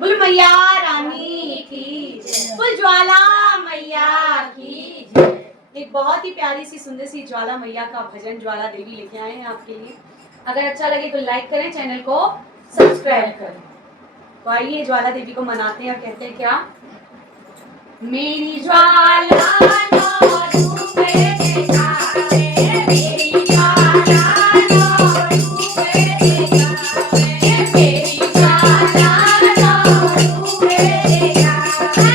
बोल मैया रानी की जय, बोल ज्वाला मैया की जय। एक बहुत ही प्यारी सी सुंदर सी ज्वाला मैया का भजन ज्वाला देवी लेके आए हैं आपके लिए। अगर अच्छा लगे तो लाइक करें, चैनल को सब्सक्राइब करें। तो आइए ज्वाला देवी को मनाते हैं और कहते हैं क्या, मेरी ज्वाला नो रूपे दिखावे, मेरी ज्वाला नो रूपे दिखावे, मेरी ज्वाला नो रूपे दिखावे,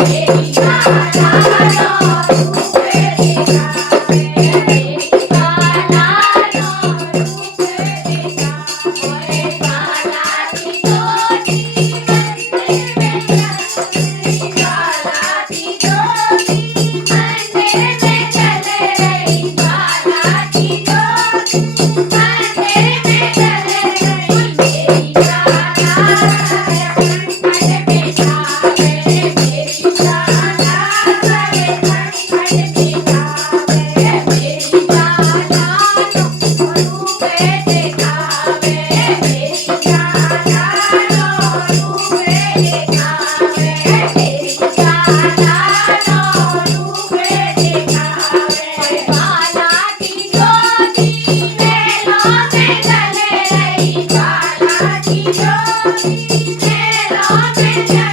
मेरी ज्वाला नो रूपे दिखावे, मेरी ज्वाला नो रूपे दिखावे, ज्वाला की ज्योति मंदिर में जलती, ज्वाला की ज्योति मंदिर में जल रही, ज्वाला की ज्योति मंदिर में जल रही, मेरी ज्वाला खंड बिठावे, मेरी ज्वाला खंड बिठावे, मेरी ज्वाला नो रूपे दिखावे, मेरी ज्वाला नो रूपे दिखावे, मेरी ज्वाला नो रूपे दिखावे, ज्वाला की ज्योति मेलों में जल रही, ज्वाला की ज्योति मेलों में जल